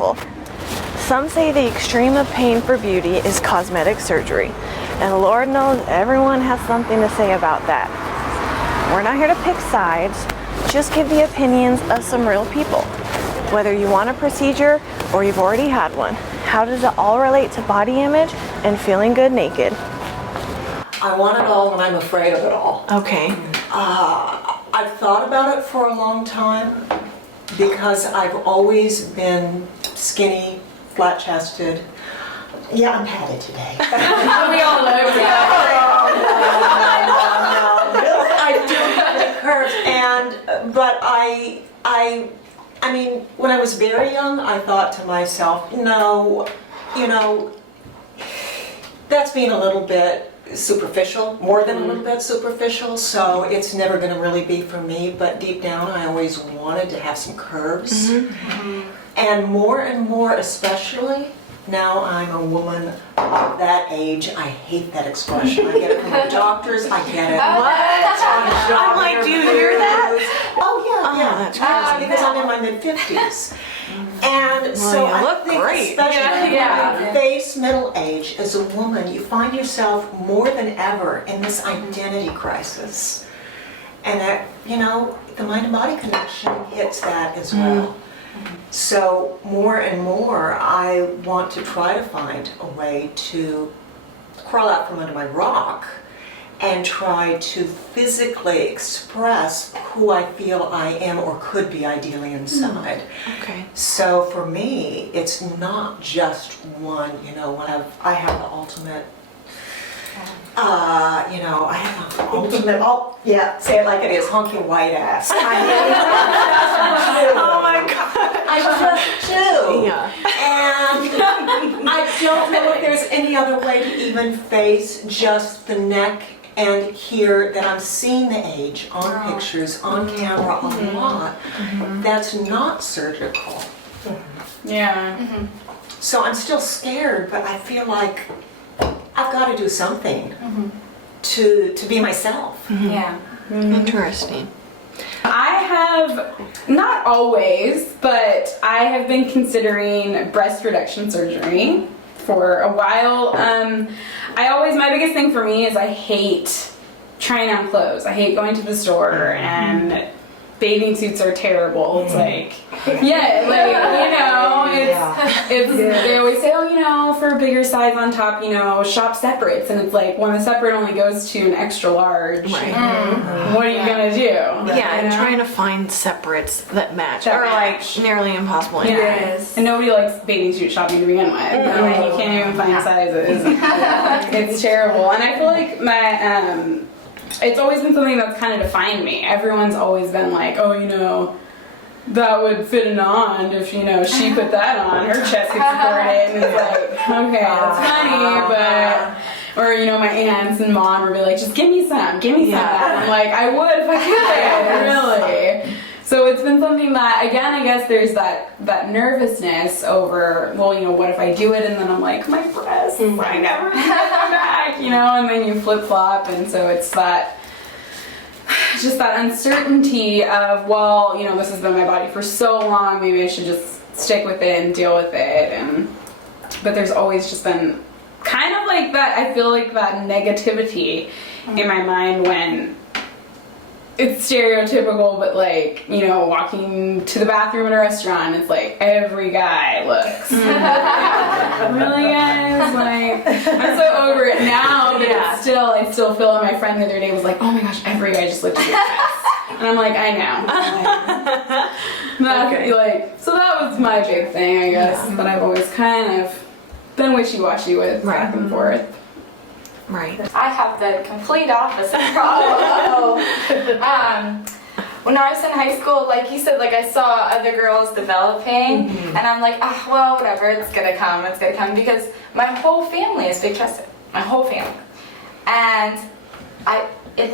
beautiful. Some say the extreme of pain for beauty is cosmetic surgery, and Lord knows everyone has something to say about that. We're not here to pick sides, just give the opinions of some real people. Whether you want a procedure or you've already had one, how does it all relate to body image and feeling good naked? I want it all and I'm afraid of it all. Okay. I've thought about it for a long time because I've always been skinny, flat-chested. Yeah, I'm padded today. We all know that. No, I don't have any curves, but I mean, when I was very young, I thought to myself, no, that's being a little bit superficial, more than a little bit superficial, so it's never going to really be for me, but deep down I always wanted to have some curves. And more especially, now I'm a woman of that age. I hate that expression. I get it from the doctors, I get it. I'm like, do you hear that? Oh yeah, that's crazy. because I'm in my mid-50s. And so you I look think great. especially Yeah. when you face middle age as a woman, you find yourself more than ever in this identity crisis. And that, the mind and body connection hits that as well. So more and more, I want to try to find a way to crawl out from under my rock and try to physically express who I feel I am or could be ideally inside. Okay. So for me, it's not just one, when I have the ultimate, I have the ultimate, say it like it is, hunky white ass. Oh my God. I just do. Yeah. And I don't know if there's any other way to even face just the neck and here that I'm seeing the age on pictures, on camera, a lot. That's not surgical. Yeah. So I'm still scared, but I feel like I've got to do something to be myself. Yeah. Interesting. I have, not always, but I have been considering breast reduction surgery for a while. My biggest thing for me is I hate trying on clothes. I hate going to the store and bathing suits are terrible. It's like, they always say, for a bigger size on top, shop separates. And it's like, when the separate only goes to an extra large, what are you going to do? Yeah, and trying to find separates that match are like nearly impossible. Yes. And nobody likes bathing suit shopping to begin with. And you can't even find sizes. It's terrible. And I feel like it's always been something that's kind of defined me. Everyone's always been like, that would fit an aunt if, she put that on, her chest could support it. And it's like, okay, that's funny, but... Or, my aunts and mom would be like, just give me some. And I'm like, I would if I could, really. So it's been something that, again, I guess there's that nervousness over, what if I do it and then I'm like, my breasts, I never get them back, and then you flip-flop, and so it's just that uncertainty of, this has been my body for so long, maybe I should just stick with it and deal with it, but there's always just been kind of like that, I feel like that negativity in my mind when it's stereotypical, but walking to the bathroom at a restaurant, it's like every guy looks. Really, guys? I'm so over it now, but I still feel like my friend the other day was like, oh my gosh, every guy just looked at your chest. And I'm like, I know. So that was my big thing, I guess, that I've always kind of been wishy-washy with back and forth. Right. I have the complete opposite problem. When I was in high school, like you said, I saw other girls developing, and I'm like, whatever, it's gonna come, because my whole family is big chested, my whole family, and it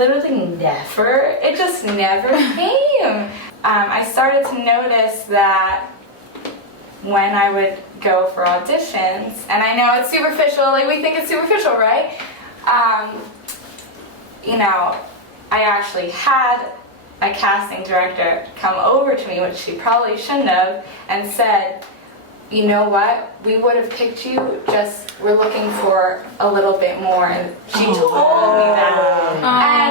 just never came. I started to notice that when I would go for auditions, and I know it's superficial, we think it's superficial, right? I actually had a casting director come over to me, which she probably shouldn't have, and said, you know what? We would have picked you, just we're looking for a little bit more. And she told me that.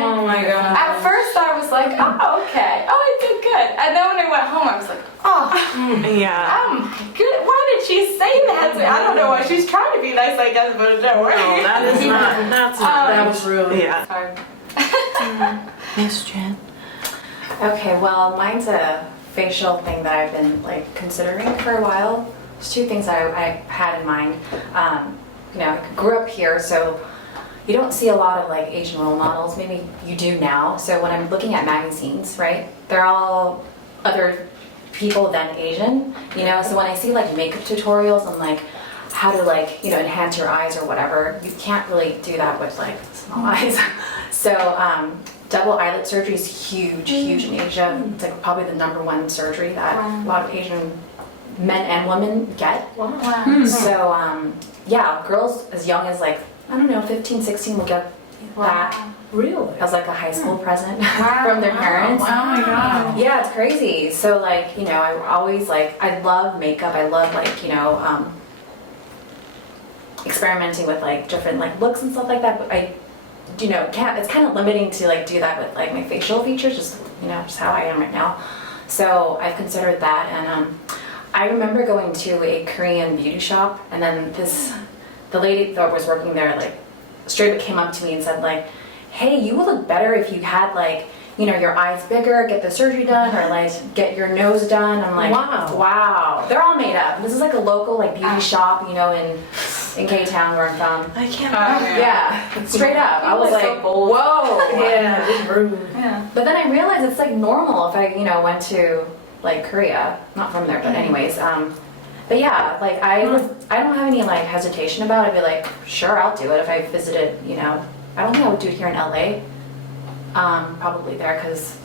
Oh my god. At first I was like, oh, okay. Oh, I did good. And then when I went home, I was like, oh, Yeah. oh my good. Why did she say that to me? I don't know why. She's trying to be nice, I guess, but it didn't work. No, that is not. That's not. That was really. Yeah. Sorry. Yes, Jen. Okay, well, mine's a facial thing that I've been like considering for a while. There's two things I had in mind. You know, I grew up here, so you don't see a lot of like Asian role models. Maybe you do now. So when I'm looking at magazines, right, they're all other people than Asian. You know, so when I see like makeup tutorials on like how to like, you know, enhance your eyes or whatever, you can't really do that with like small eyes. So double eyelid surgery is huge in Asia. It's like probably the #1 surgery that a lot of Asian men and women get. Wow. So yeah, girls as young as like, I don't know, 15, 16 will get that Really? as like a high school present Wow. from their parents. Oh my god. Yeah, it's crazy. So like, you know, I always like, I love makeup. I love like, you know, experimenting with like different like looks and stuff like that. But I, you know, can't, it's kind of limiting to like do that with like my facial features, just, you know, just how I am right now. So I've considered that. And I remember going to a Korean beauty shop, and then the lady that was working there like straight up came up to me and said like, hey, you would look better if you had like, you know, your eyes bigger, get the surgery done, or like get your nose done. I'm like, wow. They're all made up. This is like a local like beauty shop, you know, in K-Town where I'm from. I can't. Yeah, straight up. I was was like, so bold. whoa. Yeah, it's rude. Yeah. But then I realized it's like normal if I, you know, went to like Korea, not from there, but anyways. But yeah, like I don't have any like hesitation about it. I'd be like, sure, I'll do it if I visited, you know. I don't think I would do it here in LA. Probably there because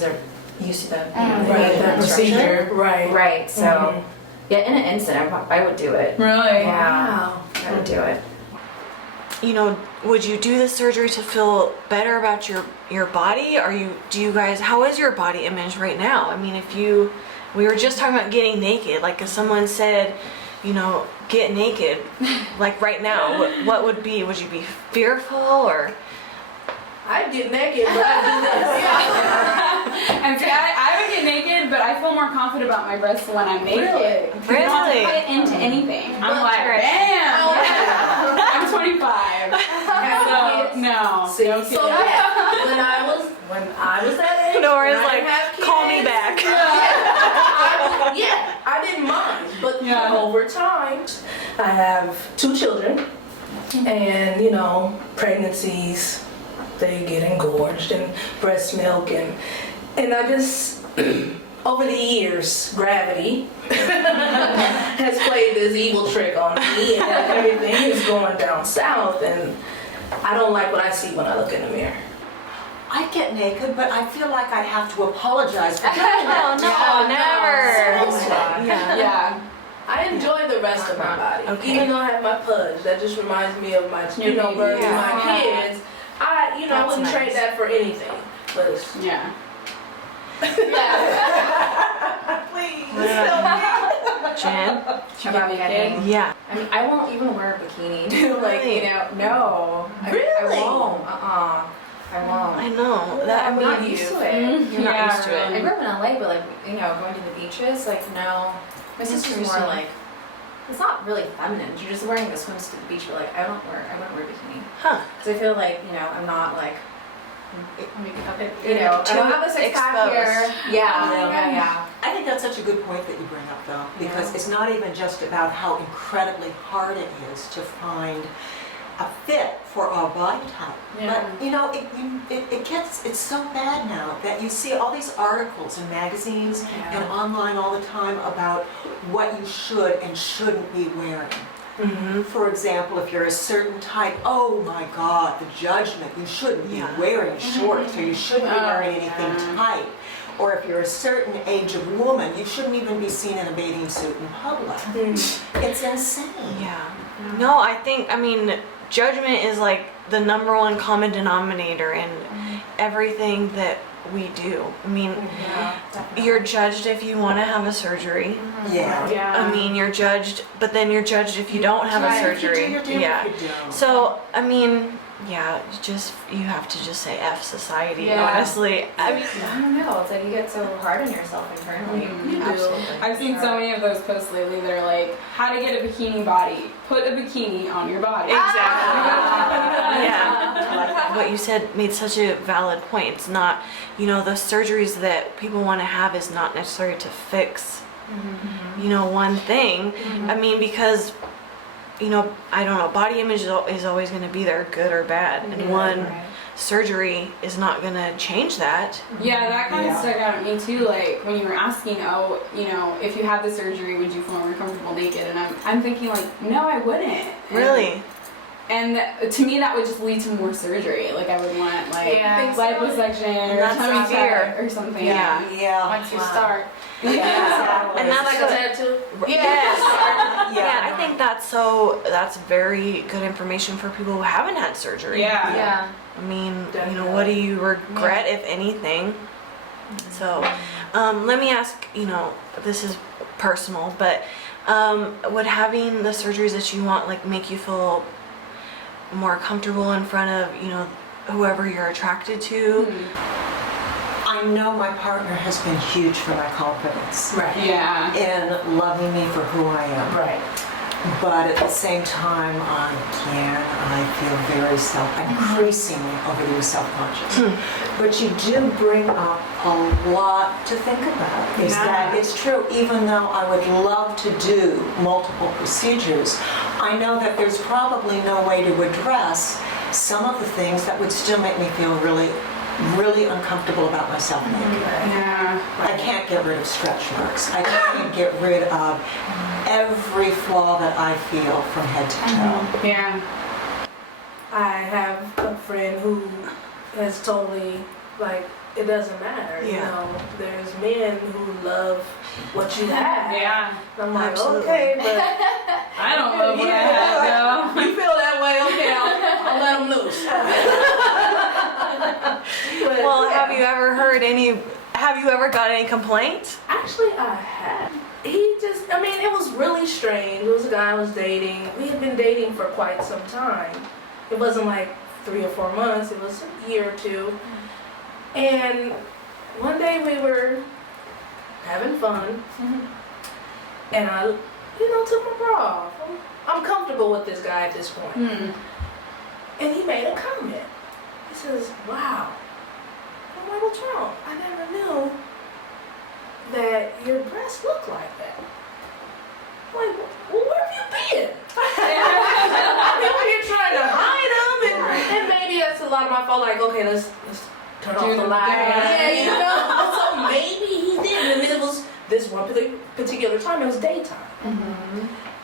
they're used to the, you know, Right, the the procedure. Right. Right. So yeah, in an instant, I would do it. Really? Yeah, I would do it. You know, would you do the surgery to feel better about your body? Do you guys, how is your body image right now? I mean, we were just talking about getting naked. Like if someone said, you know, get naked, like right now, what would you be fearful or? I'd get naked, but I do this. And see, I would get naked, but I feel more confident about my breasts when I'm naked. Really? You don't have to Really? fit into anything. I'm like, Right. bam! Oh, Yeah. I'm 25. So, no. See, No so kidding. yeah, when I was that age, Nora's and I like, didn't have call me kids, back. I didn't mind, but Yeah. over time, I have 2 children, and you know, pregnancies, they get engorged, and breast milk, and I just, over the years, gravity has played this evil trick on me, and everything is going down south, and I don't like what I see when I look in the mirror. I'd get naked, but I feel like I'd have to apologize for doing Oh that. no, never. Seriously. Yeah. Yeah. I enjoy the rest of my body. Okay. Even though I have my pudge, that just reminds me of my, you know, birth of my kids. I That's wouldn't nice. trade that for anything. But it's, Yeah. Jen? About getting. Yeah. I mean, I won't even wear a bikini. Like, you know, no. I Really? won't. I won't. I know. That, I I'm not mean, used to it. you're not used to I it. grew up in LA, but like, you know, going to the beaches, like, no. My sister's more like, it's not really feminine. You're just wearing a swimsuit to the beach, but like, I wouldn't wear a bikini. Huh. So I feel like, you know, I'm not like, You're you know, I too don't have the six pack here. exposed. Yeah. I think that's such a good point that you bring up, though, because it's not even just about how incredibly hard it is to find a fit for our body type. Yeah. But you know, it's so bad now that you see all these articles in magazines and online all the time about what you should and shouldn't be wearing. Mm-hmm. For example, if you're a certain type, oh my God, the judgment, you shouldn't be wearing shorts or you shouldn't be wearing anything tight. Or if you're a certain age of woman, you shouldn't even be seen in a bathing suit in public. It's insane. Yeah. No, I mean, judgment is like the #1 common denominator in everything that we do. I mean, Definitely. you're judged if you want to have a surgery. Yeah. I mean, you're judged, but then you're judged if you don't have a Right, if you surgery. do, you're damned Yeah. if you don't. So, I mean, yeah, you have to just say F society, Yeah. honestly. I mean, I don't know. It's like you get so hard on yourself internally. Mhm. You do. absolutely. I've seen so many of those posts lately that are like, how to get a bikini body. Put a bikini on your body. Exactly. Yeah. Like what you said made such a valid point. It's not, the surgeries that people want to have is not necessary to fix, one thing. I mean, because, I don't know, body image is always going to be there, good or bad. And one Right. surgery is not going to change that. Yeah, that kind of Yeah. stuck out at me too. Like when you were asking, if you had the surgery, would you feel more comfortable naked? And I'm thinking like, no, I wouldn't. Really? And to me, that would just lead to more surgery. Like I would want like Yeah. liposuction or That's tummy severe. tuck or something. Yeah. Yeah. Once you Wow. start. Yeah. And that's Like a tattoo? Yes. Yeah. Yeah, I think that's very good information for people who haven't had surgery. Yeah. Yeah. I mean, Definitely. what do you regret, if anything? So, let me ask, this is personal, but would having the surgeries that you want, like, make you feel more comfortable in front of, whoever you're attracted to? I know my partner has been huge for my confidence Right. Yeah. in loving me for who I am. Right. But at the same time, again, I feel very increasingly overly self-conscious. But you do bring up a lot to think about. Is that it's true, even though I would love to do multiple procedures, I know that there's probably no way to address some of the things that would still make me feel really, really uncomfortable about myself naked. Yeah. I can't get rid of stretch marks. I can't get rid of every flaw that I feel from head to toe. Yeah. I have a friend who has totally, like, it doesn't matter. Yeah. There's men who love what you have. Yeah. And I'm like, Absolutely. okay, but I don't love what I have though. you feel that way, okay, I'll let them loose. But, Well, yeah. have you ever got any complaints? Actually, I had. It was really strange. It was a guy I was dating. We had been dating for quite some time. It wasn't like 3 or 4 months, it was a year or two. And one day we were having fun, and I, took my bra off. I'm comfortable with this guy at this point. And he made a comment. He says, wow. I'm like, what's wrong? I never knew that your breasts look like that. I'm like, well, where have you been? I've been here trying to hide them, and maybe that's a lot of my fault. Like, okay, let's turn off the light. Yeah, so maybe he did, and it was this one particular time. It was daytime,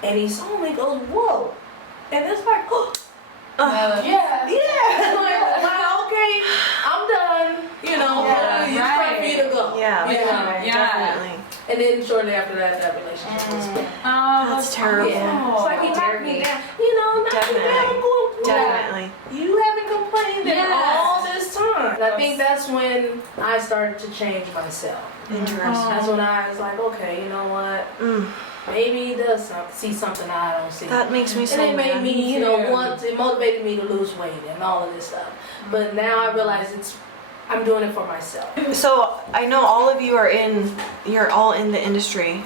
and he saw me. Goes, whoa, and it's like, oh. Yeah. I'm like, wow, okay, I'm done. It's time for you to go. Yeah. Yeah. Definitely. And then shortly after that relationship was split. Oh, That's terrible. Yeah. It's like he knocked me down. Knock me down. Definitely. You haven't complained in Yes. all this time. And I think that's when I started to change myself. Interesting. That's when I was like, okay, you know what? Maybe he does see something I don't see. That makes me so And it made mad. me, too. it motivated me to lose weight and all of this stuff. But now I realize I'm doing it for myself. So I know all of you you're all in the industry,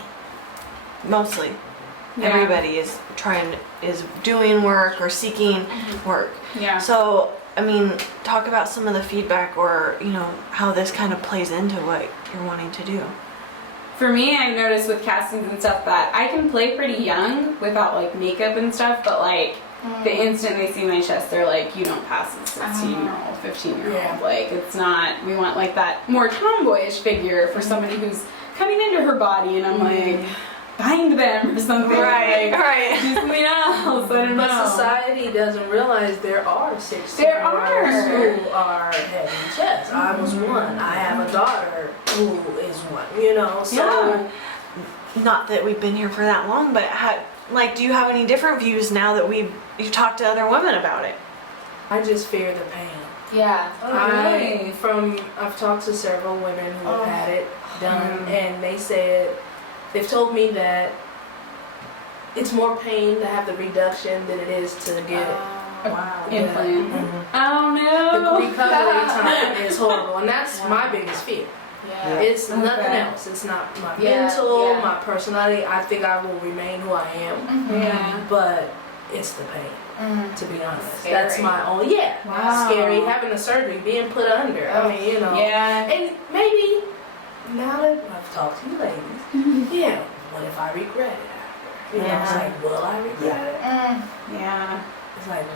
mostly. Yeah. Everybody is doing work or seeking work. Yeah. So, talk about some of the feedback or, how this kind of plays into what you're wanting to do. For me, I've noticed with castings and stuff that I can play pretty young without like makeup and stuff, but like the instant they see my chest, they're like, you don't pass as a 16-year-old, 15-year-old. Yeah. Like, it's not, we want like that more tomboyish figure for somebody who's coming into her body, and I'm like, bind them or something. Right, Like, right. do something else. I don't But know. society doesn't realize there are 16-year-olds There are. who are having chest. I was one. I have a daughter who is one. So Yeah. Not that we've been here for that long, but do you have any different views now that you've talked to other women about it? I just fear the pain. Yeah. I've talked to several women who have had it done, and they've told me that it's more pain to have the reduction than it is to get implant. Oh the no. recovery time is horrible, and that's my biggest fear. Yeah. It's nothing Okay. else. It's not my Yeah, mental, yeah. my personality. I think I will remain who I am, Yeah. but it's the pain. To be honest, Scary. that's my only Wow. scary having a surgery, being put under. I mean, you know. Yeah. And maybe now that I've talked to you ladies, what if I regret it after? You know, it's like, will I regret it? Yeah. It's like,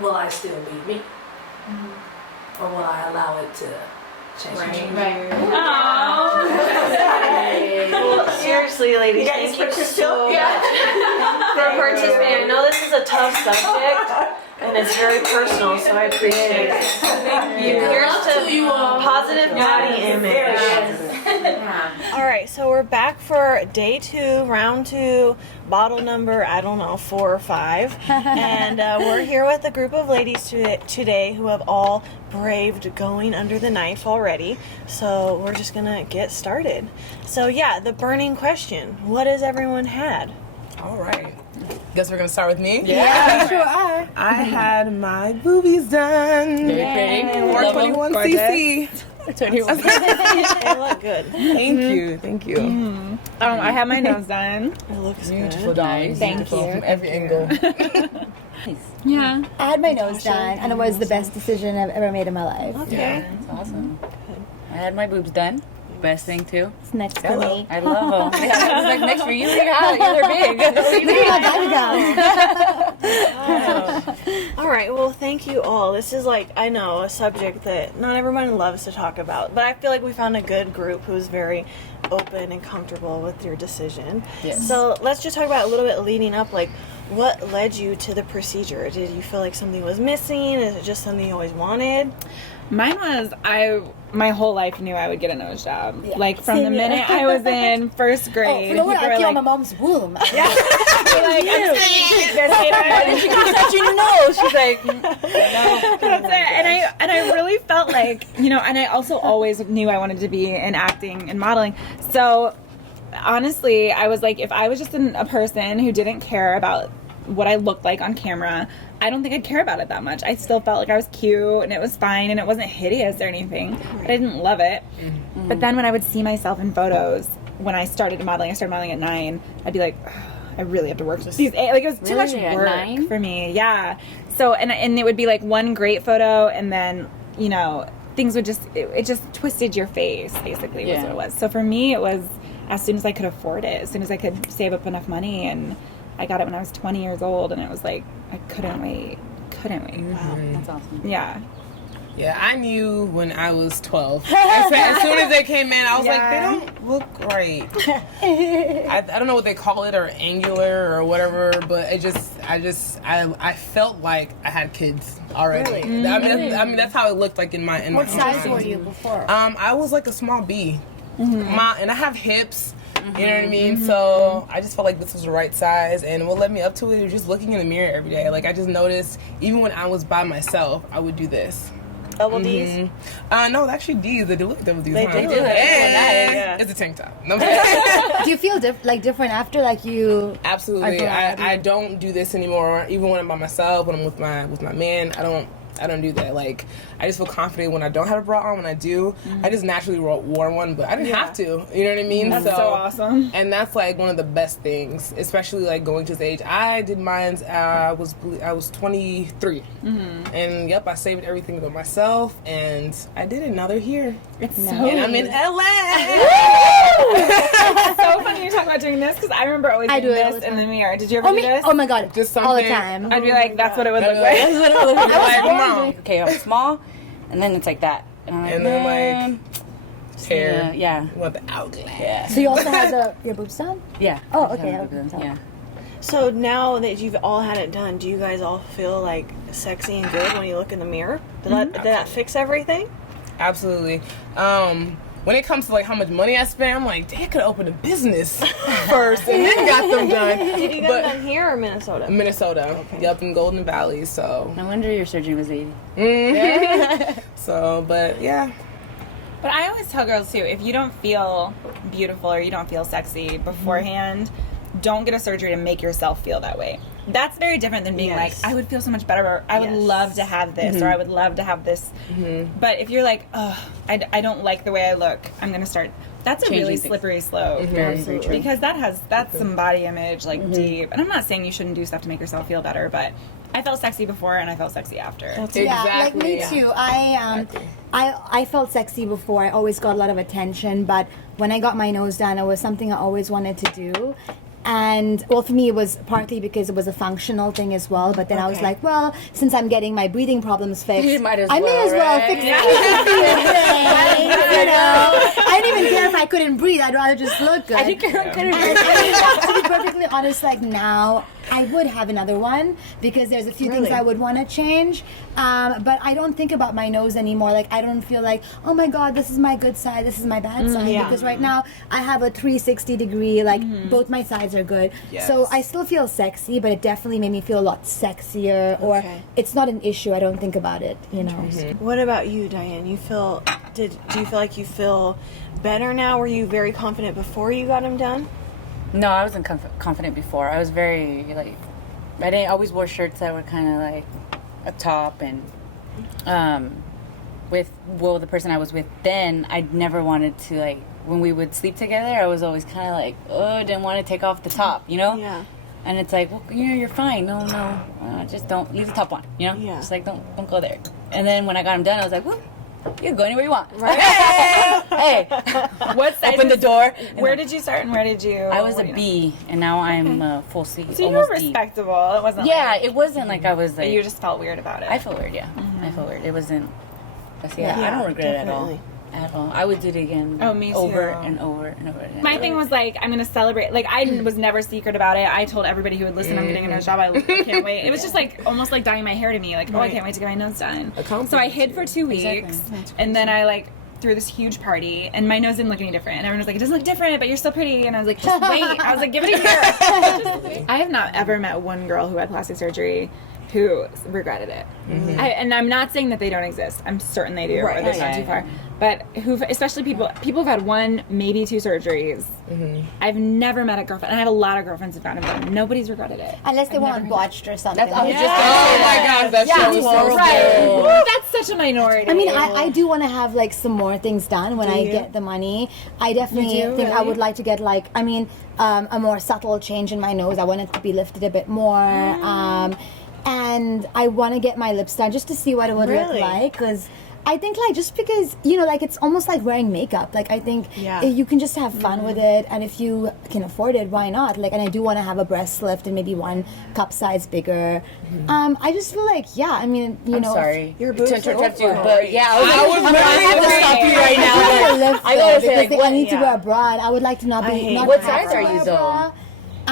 will I still be me? Or will I allow it to change me? Right. Well, seriously, ladies, thank you so much for participating. I know this is a tough subject, and it's very personal, so I appreciate it. Here's to positive body image. All right, so we're back for day 2, round 2, bottle number, I don't know, 4 or 5. And we're here with a group of ladies today who have all braved going under the knife already. So we're just gonna get started. So yeah, the burning question, what has everyone had? All right. Guess we're gonna start with me. Yeah, sure are. I had my boobies done. Very pretty. 421 cc. They look good. Thank you. I had my nose done. It looks Beautiful good. dog. Thank Beautiful you. from every angle. Yeah. I had my nose done, and it was the best decision I've ever made in my life. Okay. That's awesome. I had my boobs done. Best thing too. It's next to me. I love them. Yeah, I was like, next for you. Yeah, they're big. Look at my background. All right, well, thank you all. This is I know, a subject that not everyone loves to talk about, but I feel like we found a good group who's very open and comfortable with your decision. Yes. So let's just talk about a little bit leading up, what led you to the procedure? Did you feel like something was missing? Is it just something you always wanted? Mine was my whole life knew I would get a nose job. Yeah. Like from the Same here. minute I was in first grade. You know what? people I were feel like, my mom's womb. I'm touching your nose. She's like, no. That's it. And I really felt like, and I also always knew I wanted to be in acting and modeling. So honestly, I was like, if I was just a person who didn't care about what I looked like on camera, I don't think I'd care about it that much. I still felt like I was cute and it was fine and it wasn't hideous or anything, but I didn't love it. But then when I would see myself in photos, when I started modeling at 9, I'd be like, oh, I really have to work these. It was too much Really? At work 9? for me. Yeah. So and it would be like one great photo and then things would it just twisted your face basically was what it was. So for me it was as soon as I could afford it, as soon as I could save up enough money, and I got it when I was 20 years old, and it was like I couldn't wait. Wow, that's awesome. Yeah. Yeah, I knew when I was 12. As soon as they came in, I was like, they don't look right. I don't know what they call it, or angular or whatever, but I felt like I had kids already. Really? I mean, that's how it looked like in my What size mind. were you before? I was like a small B. And I have hips. You know what I mean? So I just felt like this was the right size, and what led me up to it was just looking in the mirror every day. Like I just noticed, even when I was by myself, I would do this. Double D's? No, actually D's. They do look double D's. They huh? do. Yeah. It's a tank top. No, I'm kidding. Do you feel different after you? Absolutely. I I don't do this anymore. Even when I'm by myself, when I'm with my man, I don't do that. Like, I just feel confident when I don't have a bra on. When I do, I just naturally wore one, but I didn't have to. You know what I mean? That's so awesome. And that's like one of the best things, especially like going to this age. I did mine. I was 23, and yep, I saved everything by myself, and I did it. Now they're here, It's so and I'm in LA. It's so funny you talk about doing this because I remember always I doing do it all this the in the time. mirror. Did you ever do this? Oh my god! Just all the something- time. I'd be like, that's what it would look like. That's what it would look like. I was Come born on. doing- Okay, I'm small, and then it's like that. And I'm like, And then, man. Hair. Yeah. With the hourglass. Yeah. So you also had your boobs done? Yeah. Oh, I okay, have I a good can one. Yeah. So now that you've all had it done, do you guys all feel like sexy and good when you look in the mirror? Did that fix everything? Absolutely. when it comes to like how much money I spend, I'm like, they could open a business first and then got them done. Did you get them here or Minnesota? Minnesota. Okay. Yep, in Golden Valley. So. No wonder your surgeon was 80. So, but yeah. But I always tell girls too, if you don't feel beautiful or you don't feel sexy beforehand, don't get a surgery to make yourself feel that way. That's very different than being like, I would feel so much better, or I would love to have this, or I would love to have this. But if you're like, oh, I don't like the way I look, I'm going to start. That's a really slippery slope. Absolutely. Because that's some body image, like deep. And I'm not saying you shouldn't do stuff to make yourself feel better, but I felt sexy before and I felt sexy after. Yeah, like me too. I felt sexy before. I always got a lot of attention, but when I got my nose done, it was something I always wanted to do. And well, for me, it was partly because it was a functional thing as well. But then I was like, well, since I'm getting my breathing problems fixed, I may as well fix it. You know, I didn't even care if I couldn't breathe. I'd rather just look good. I didn't care if I couldn't breathe. To be perfectly honest, like now, I would have another one because there's a few things I would want to change. But I don't think about my nose anymore. Like I don't feel like, oh my God, this is my good side, this is my bad side. Because right now I have a 360 degree, like both my sides are good. So I still feel sexy, but it definitely made me feel a lot sexier. Or it's not an issue. I don't think about it. You know. What about you, Diane? Do you feel like you feel better now? Were you very confident before you got them done? No, I wasn't confident before. I was very, like, I didn't always wore shirts that were kind of like a top, and the person I was with then, I never wanted to, like, when we would sleep together, I was always kind of like, oh, I didn't want to take off the top, you know? Yeah. And it's like, well, you know, you're fine. No, just don't leave the top on, you know? Yeah. Just like, don't go there. And then when I got them done, I was like, whoop. You can go anywhere you want. Right. Hey. What size? Open the door. Where did you start and where did you? I was a B, and now I'm a full C. So you were respectable. It wasn't. Yeah, it wasn't like I was like. But you just felt weird about it. I felt weird. Yeah, I felt weird. It wasn't. But yeah, I don't regret it at all. At all. I would do it again. Oh, me too. Over and over and over again. My thing was like, I'm going to celebrate. Like, I was never secret about it. I told everybody who would listen, I'm getting a nose job. I can't wait. It was just like, almost like dyeing my hair to me. Like, I can't wait to get my nose done. So I hid for 2 weeks. And then I like threw this huge party. And my nose didn't look any different. And everyone was like, it doesn't look different, but you're still pretty. And I was like, just wait. I was like, give it a year. I have not ever met one girl who had plastic surgery who regretted it. And I'm not saying that they don't exist. I'm certain they do, or they're not too far. But especially people who've had 1, maybe 2 surgeries. I've never met a girlfriend, and I have a lot of girlfriends who've gotten them. Nobody's regretted it. Unless they want botched or something. That's, oh my gosh, that's so horrible. Right. That's such a minority. I mean, I do want to have like some more things done when I get the money. I definitely think I would like to get like, I mean, a more subtle change in my nose. I want it to be lifted a bit more. And I want to get my lips done just to see what it would look like, because I think like just because, you know, like it's almost like wearing makeup. Like I think you can just have fun with it, and if you can afford it, why not? Like, and I do want to have a breast lift and maybe 1 cup size bigger. I just feel like I mean, you know, sorry, your boobs are but yeah, I have to stop you right now. I gotta say, like, I need to wear a bra. I would like to not be. What size are you though?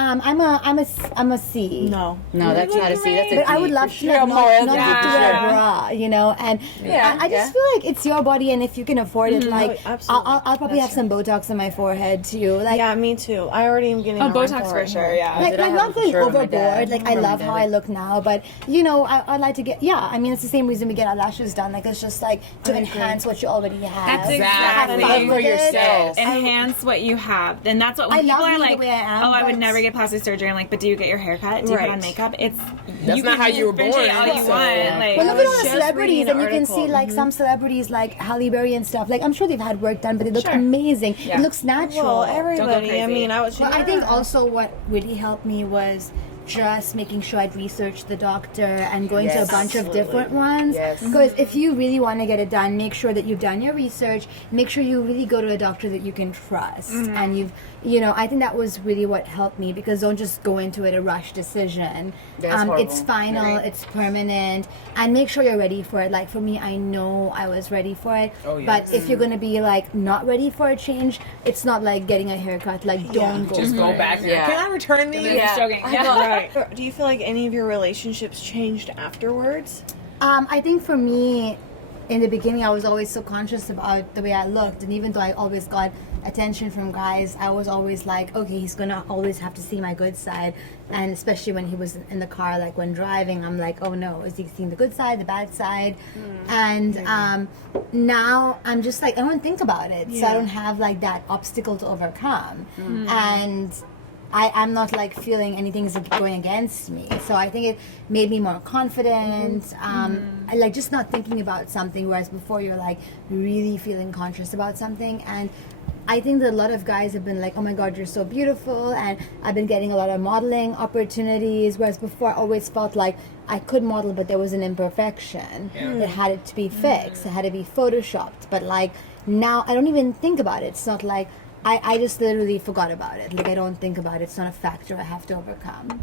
I'm a C. No, that's not a C. That's a D. But I would love to like, not have to wear a bra, you know. And I just feel like it's your body, and if you can afford it, like I'll probably have some Botox on my forehead too. Like yeah, me too. I already am getting Botox for sure. Yeah, like I'm not going overboard. Like I love how I look now, but you know, I'd like to get. Yeah, I mean, it's the same reason we get our lashes done. Like it's just like to enhance what you already have. That's exactly for yourself. Enhance what you have, and that's what when people are like, oh, I would never get plastic surgery. I'm like, but do you get your hair cut? Do you put on makeup? That's not how you were born. All you want. Like, well, look at all the celebrities, and you can see like some celebrities like Halle Berry and stuff. Like I'm sure they've had work done, but they look amazing. It looks natural. Well, everybody. I mean, I think also what really helped me was just making sure I'd research the doctor and going to a bunch of different ones. Because if you really want to get it done, make sure that you've done your research. Make sure you really go to a doctor that you can trust. And you know, I think that was really what helped me, because don't just go into it a rush decision. It's final, it's permanent, and make sure you're ready for it. Like for me, I know I was ready for it. But if you're going to be like not ready for a change, it's not like getting a haircut. Like don't go. Just go back. Can I return these? Right. Do you feel like any of your relationships changed afterwards? I think for me, in the beginning, I was always so conscious about the way I looked, and even though I always got attention from guys, I was always like, okay, he's gonna always have to see my good side. And especially when he was in the car, like when driving, I'm like, oh no, is he seeing the good side, the bad side? And now I'm just like, I don't think about it, so I don't have like that obstacle to overcome. And I'm not like feeling anything's going against me. So I think it made me more confident. I like just not thinking about something, whereas before you're like really feeling conscious about something. And I think that a lot of guys have been like, oh my God, you're so beautiful. And I've been getting a lot of modeling opportunities, whereas before I always felt like I could model, but there was an imperfection. It had to be fixed. It had to be photoshopped. But like now I don't even think about it. It's not like, I just literally forgot about it. Like I don't think about it. It's not a factor I have to overcome.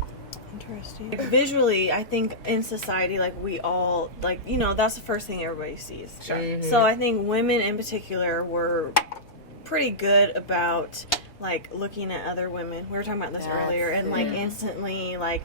Interesting. Visually, I think in society, like we all, like, you know, that's the first thing everybody sees. Sure. So I think women in particular were pretty good about like looking at other women. We were talking about this earlier, and like instantly like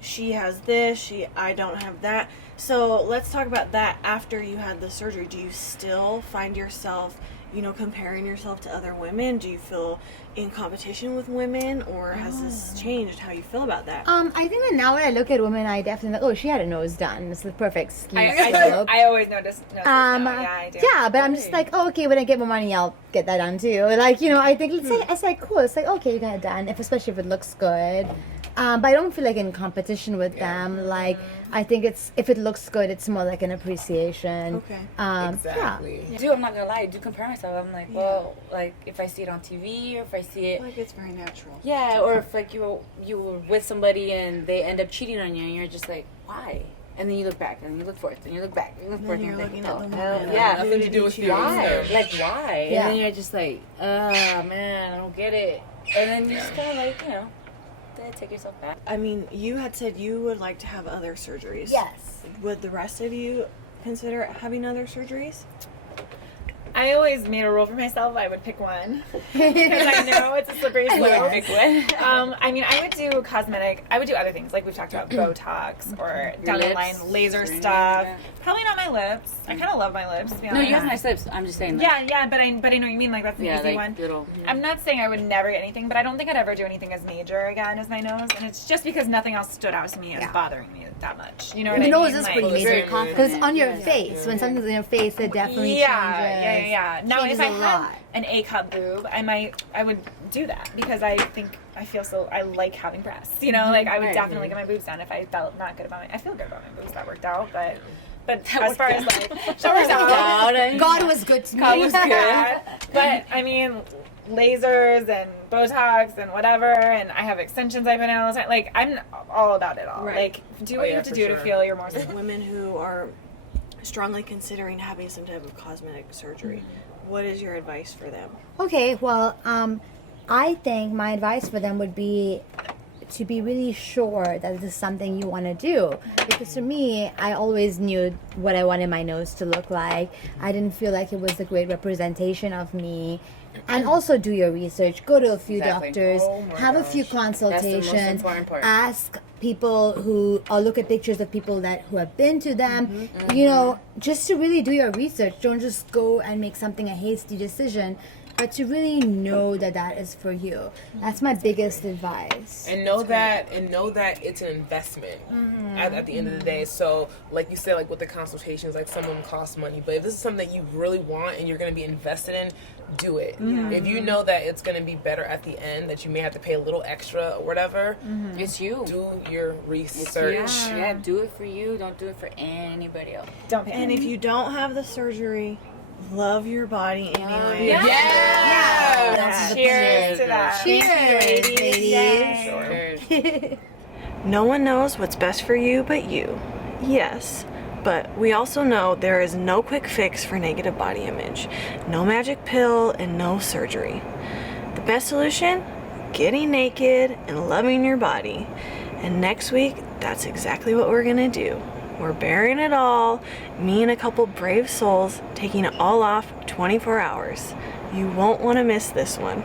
she has this, I don't have that. So let's talk about that after you had the surgery. Do you still find yourself, you know, comparing yourself to other women? Do you feel in competition with women, or has this changed how you feel about that? I think that now when I look at women, I definitely like, oh, she had a nose done. It's the perfect ski I slope. always notice. Yeah, I do. Yeah, but I'm just like, oh, okay, when I get more money, I'll get that done too. Like, you know, I think it's like cool. It's like, okay, you got it done, especially if it looks good. But I don't feel like in competition with them. Like, I think if it looks good, it's more like an appreciation. Okay. Exactly. Dude, I'm not gonna lie, I do compare myself. I'm like, well, like if I see it on TV or if I see it, Like it's very natural. yeah, or if like you were with somebody and they end up cheating on you and you're just like, why? And then you look back and you look forth and you look back and you look forth and you're you're looking like, at the hell moment. yeah, Nothing to do with you. why? Like why? Yeah. And then you're just like, oh man, I don't get it. And then you just kind of like, you know, then take yourself back. I mean, you had said you would like to have other surgeries. Yes. Would the rest of you consider having other surgeries? I always made a rule for myself. I would pick one because I know it's a slippery slope. Pick one. I mean, I would do cosmetic. I would do other things like we've talked about, Botox or down the lips? line laser Or anything stuff. like Probably not my lips. I kind of love my lips. To be No, honest. you have nice lips. I'm just saying that. Yeah, but I know what you mean. Like that's an Yeah, easy like one. little. I'm not saying I would never get anything, but I don't think I'd ever do anything as major again as my nose, and it's just because nothing else stood out to me as bothering me that much. You know what The I nose mean? is Like- pretty major very because on your confident. face, when something's in your face, it definitely changes. Yeah. Now, Changes if I a had lot. an A cup boob, I would do that because I think I feel I like having breasts. You know, like I would Right. definitely get my boobs done if I felt not good about I feel good about my boobs. That worked out, but as far as like that worked out. God was good to me. God was good. Yeah. But I mean, lasers and Botox and whatever, and I have extensions I've been in all the time. Like I'm all about it all. Right. Like do what you yeah, have to for do to sure. feel you're more. Women who are strongly considering having some type of cosmetic surgery, what is your advice for them? Okay, well, I think my advice for them would be to be really sure that this is something you want to do. Because for me, I always knew what I wanted my nose to look like. I didn't feel like it was a great representation of me. And also do your research. Go to a few Exactly. doctors. Oh my have a few That's the most consultations. important part. Ask people who, or look at pictures of people who have been to them. You know, just to really do your research. Don't just go and make something a hasty decision, but to really know that is for you. That's my biggest advice. And know that it's an investment at the end of the day. So like you said, like with the consultations, like some of them cost money, but if this is something that you really want and you're going to be invested in, do it. If you know that it's going to be better at the end, that you may have to pay a little extra or whatever, It's you. do your research. Yeah, do it for you. Don't do it for anybody else. Don't pay. And if you don't have the surgery, love your body anyway. Yeah. Cheers to that. Cheers, ladies. Sure. No one knows what's best for you but you. Yes, but we also know there is no quick fix for negative body image. No magic pill and no surgery. The best solution? Getting naked and loving your body. And next week, that's exactly what we're gonna do. We're bearing it all, me and a couple brave souls taking it all off 24 hours. You won't want to miss this one.